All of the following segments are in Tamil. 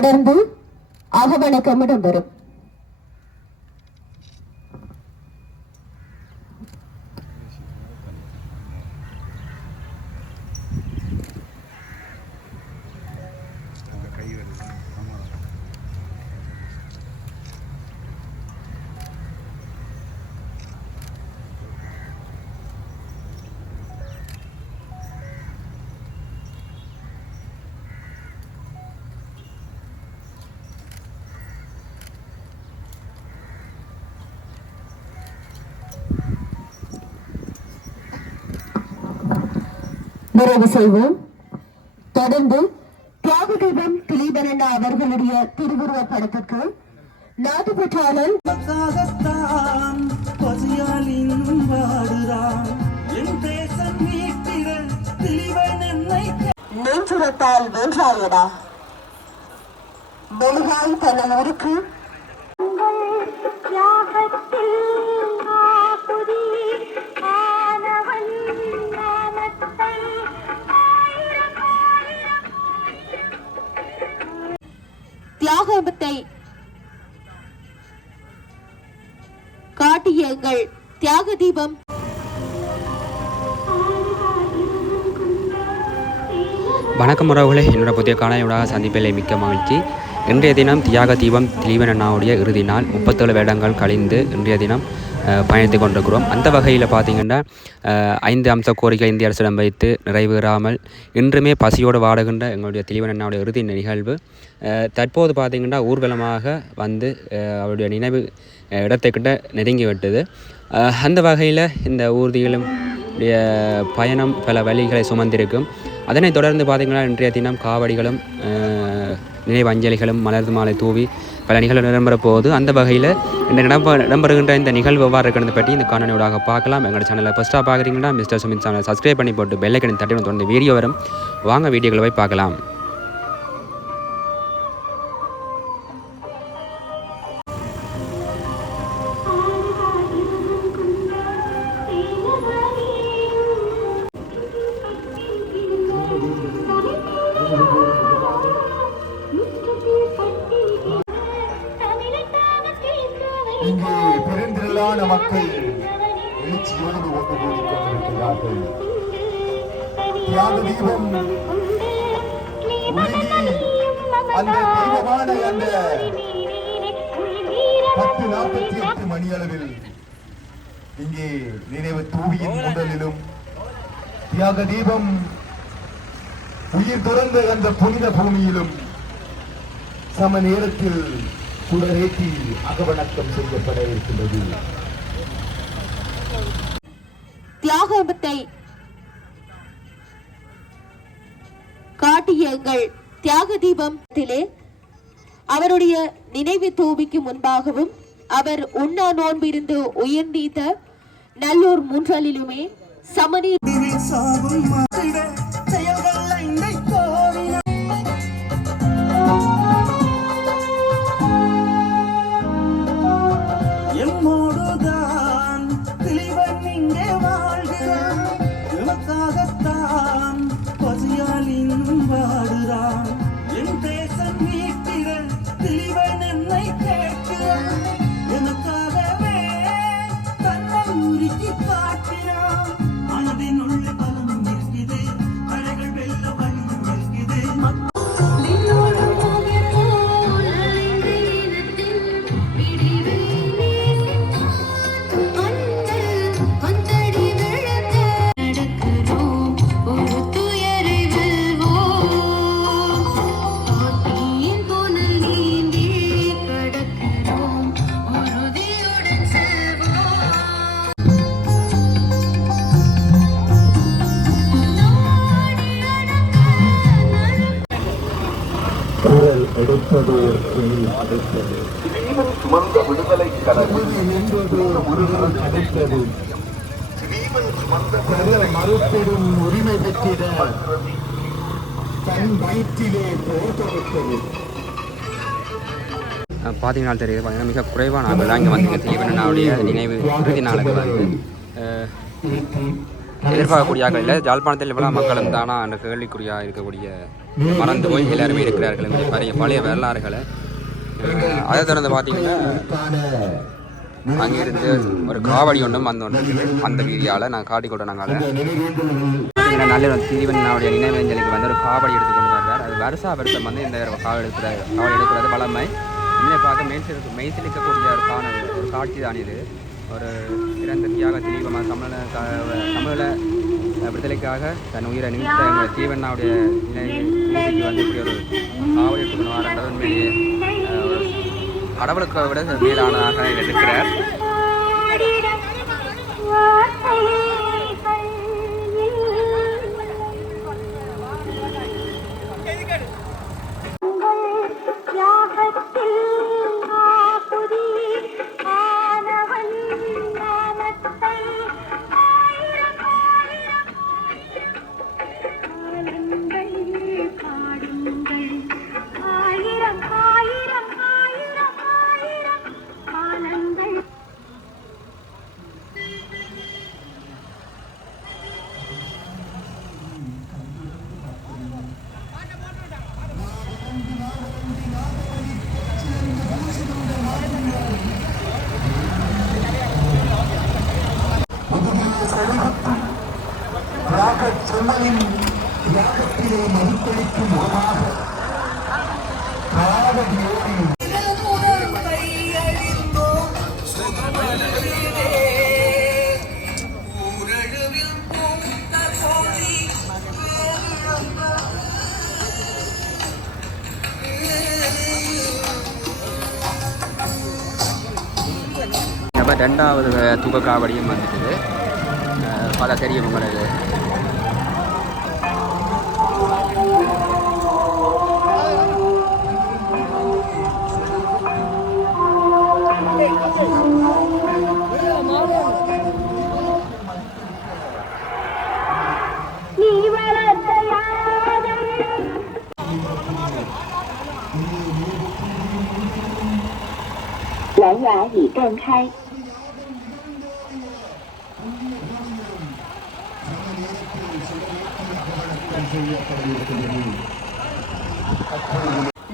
தொடர்ந்து அகவணக்கம் வரும். நிறைவு செய்வோம். தொடர்ந்து தியாக தீபம் திலீபனண்ணா அவர்களுடைய திருவுருவப் படத்திற்கு நாட்டு பற்றாளர் சாகத்தான் பசியால் இன்னும் வாடுறான் தியாகத்தை காட்டிய எங்கள் தியாக தீபம் வணக்கம் உறவுகளே. என்னோட புதிய காலையோடாக சந்திப்பிலே மிக்க மகிழ்ச்சி. இன்றைய தினம் தியாக தீபம் திலீவன் அண்ணாவுடைய இறுதி நாள். முப்பத்தேழு வேடங்கள் கழிந்து இன்றைய தினம் அஹ், பயணித்துக் கொண்டிருக்கிறோம். அந்த வகையில் பார்த்தீங்கன்னா ஐந்து அம்ச கோரிக்கை இந்திய அரசிடம் வைத்து நிறைவேறாமல் இன்றுமே பசியோடு வாடுகின்ற எங்களுடைய திலீபன் அண்ணாவுடைய இறுதி நிகழ்வு. தற்போது பார்த்திங்கன்னா ஊர்வலமாக வந்து அவருடைய நினைவு இடத்தை இடத்துக்கிட்ட நெருங்கி விட்டது. அந்த வகையில் இந்த ஊர்திகளும் பயணம் பல வழிகளை சுமந்திருக்கும். அதனைத் தொடர்ந்து பார்த்திங்கன்னா இன்றைய தினம் காவடிகளும் நினைவு அஞ்சலிகளும் மலர்ந்து மாலை தூவி பல நிகழ்வு இடம்பெற அந்த வகையில் இந்த இடம்ப இடம்பெறுகின்ற இந்த நிகழ்வு எவ்வாறு இருக்கிறது பற்றி இந்த காணொலியோடாக பார்க்கலாம். எங்களோட சேனலை ஃபஸ்ட்டாக பார்க்குறீங்கன்னா மிஸ்டர் சுமித் சேனலை சப்ஸ்கிரைப் பண்ணி போட்டு பெல்லைக்கணி தட்டி தொடர்ந்து வீடியோ வரும். வாங்க வீடியோக்களை போய் பார்க்கலாம். தியாக தீபம் அந்த தெய்வமான அந்த பத்து நாற்பத்தி எட்டு மணி அளவில் இங்கே நினைவு தூவியின் முதலிலும் தியாக தீபம் உயிர் துறந்த அந்த புனித பூமியிலும் சம நேரத்தில் சுடரேற்றி அகவணக்கம் செய்யப்பட இருக்கின்றது. தியாகத்தை காட்டிய எங்கள் தியாக தீபத்திலே அவருடைய நினைவு தூபிக்கு முன்பாகவும் அவர் உண்ணா நோன்பிருந்து உயர்ந்தீத்த நல்லூர் மூன்றலிலுமே சமநீர் குரல் எடுத்தது அடைத்தது சுமந்த விடுதலை முருகன் அடைத்தது மறுபெரும் உரிமை பெற்றிட தன் வயிற்றிலே போர் தொடுத்தது. பார்த்தீங்கன்னா தெரியுது. பார்த்தீங்கன்னா மிக குறைவான ஆட்கள் தான் இங்கே வந்து அண்ணாவுடைய நினைவு இறுதி நாளுக்கு வந்து அஹ், எதிர்பார்க்கக்கூடிய இல்லை. ஜாழ்ப்பாணத்தில் எவ்வளோ மக்களும் தானா. அந்த கேள்விக்குறியாக இருக்கக்கூடிய மறந்து போய் எல்லாருமே இருக்கிறார்கள் பழைய பழைய வரலாறுகளை அதை தொடர்ந்து பார்த்தீங்கன்னா அங்கிருந்து ஒரு காவடி ஒன்றும் அந்த ஒன்று. அந்த வீதியால் நான் காட்டிக்கொண்டேன் நாங்கள் நல்ல தீவனாவுடைய நினைவேஞ்சலுக்கு வந்து ஒரு காவடி எடுத்துக்கொண்டு வர்றார் அது வருஷா வருஷம் வந்து இந்த காவடி எடுக்கிற காவடி எடுக்கிறது வளமை. இன்னும் பார்க்க மெய்சில் மெய்சிலிக்கக்கூடிய ஒரு காண ஒரு காட்சி தான் இது. ஒரு சிறந்த தியாக தீபமாக தமிழ தமிழ விடுதலைக்காக தன் உயிரை நிமித்த எங்கள் தீவண்ணாவுடைய நிலைக்கு வந்து இப்படி ஒரு காவடி எடுத்துக்கொண்டு வரன்றது உண்மையிலேயே கடவுளுக்கு விட மேலானதாக இருக்கிறார். தியாகச் செம்மலின் தியாகத்திலே மதிப்பளிக்கும் முகமாக காவடியோடி. ரெண்டாவது துக காவடியும் வந்துட்டுது பல தெரியும் உங்களுக்கு. 蓝牙已断开。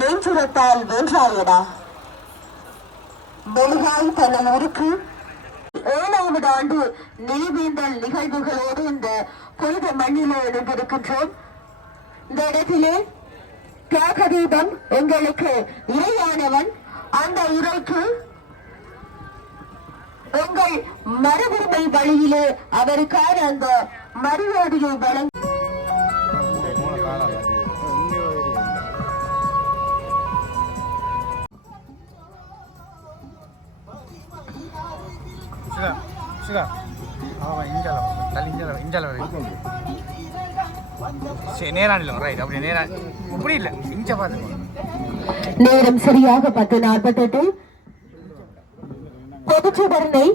நெஞ்சுரத்தால் வென்றாயடா மெழுகாய் தன்னை உருக்கு ஏழாவது ஆண்டு நினைவேந்தல் நிகழ்வுகளோடு இந்த புனித மண்ணிலே இணைந்திருக்கின்றோம் இந்த இடத்திலே தியாக தீபம் எங்களுக்கு இறையானவன் அந்த இறைக்கு உங்கள் மறுபுரிமை வழியிலே அவருக்கான அந்த மரியாதையை வழங்க சுகா சுகா. அவன் இஞ்சால தள்ளி இஞ்சால இஞ்சால சரி ரைட் அப்படி நேரா இப்படி இல்லை இஞ்ச நேரம் சரியாக பத்து நாற்பத்தெட்டு. பொதுச்சுடர்னை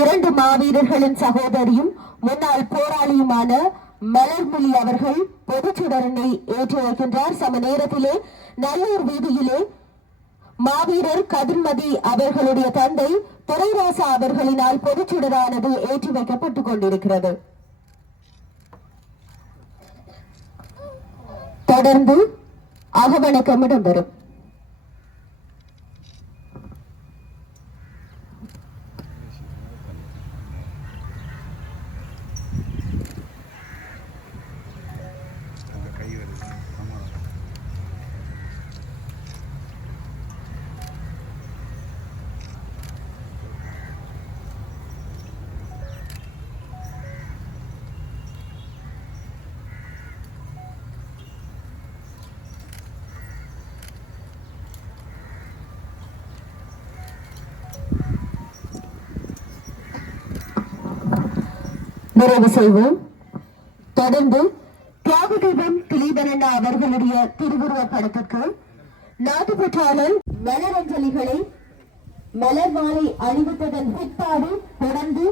இரண்டு மாவீரர்களின் சகோதரியும் முன்னாள் போராளியுமான மலர்மொழி அவர்கள் பொதுச்சுடரனை ஏற்றி வைக்கின்றார். சம நேரத்திலே நல்லூர் வீதியிலே மாவீரர் கதிர்மதி அவர்களுடைய தந்தை துரைராசா அவர்களினால் பொதுச்சுடரானது ஏற்றி வைக்கப்பட்டுக் கொண்டிருக்கிறது. தொடர்ந்து அகவணக்கம் இடம்பெறும் நிறைவு செய்வோம். தொடர்ந்து தியாக தீபம் திலீபனண்ணா அவர்களுடைய திருவுருவப் படத்திற்கு நாட்டுப்பற்றாளர் மலரஞ்சலிகளை மலர் மாலை அணிவித்ததன் பிற்பாடு தொடர்ந்து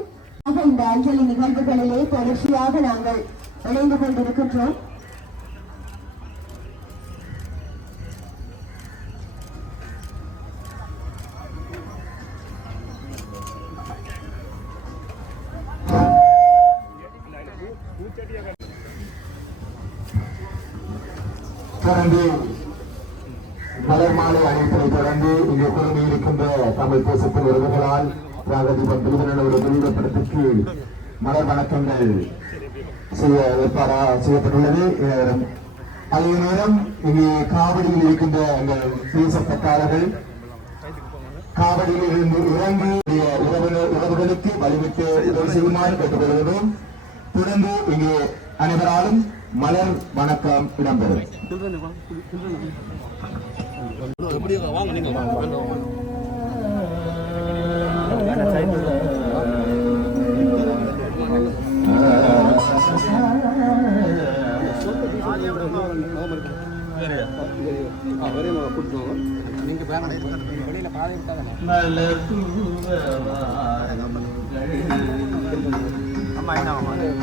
இந்த அஞ்சலி நிகழ்வுகளிலே தொடர்ச்சியாக நாங்கள் இணைந்து கொண்டிருக்கின்றோம். தமிழ் தேசத்தின் உறவுகளால் தியாகதீபம் திருவண்ணாமலை வெளியிடப்படத்திற்கு மலர் வணக்கங்கள் செய்ய ஏற்பாடா செய்யப்பட்டுள்ளது. அதே நேரம். இங்கே காவடியில் இருக்கின்ற எங்கள் தேசப்பட்டாளர்கள் காவடியில் இருந்து இறங்கி உறவுகளுக்கு வழிவிட்டு உதவி செய்யுமாறு கேட்டுக்கொள்கிறோம். தொடர்ந்து இங்கே அனைவராலும் மலர் வணக்கம் இடம்பெறும். அம்மா என்ன மலர்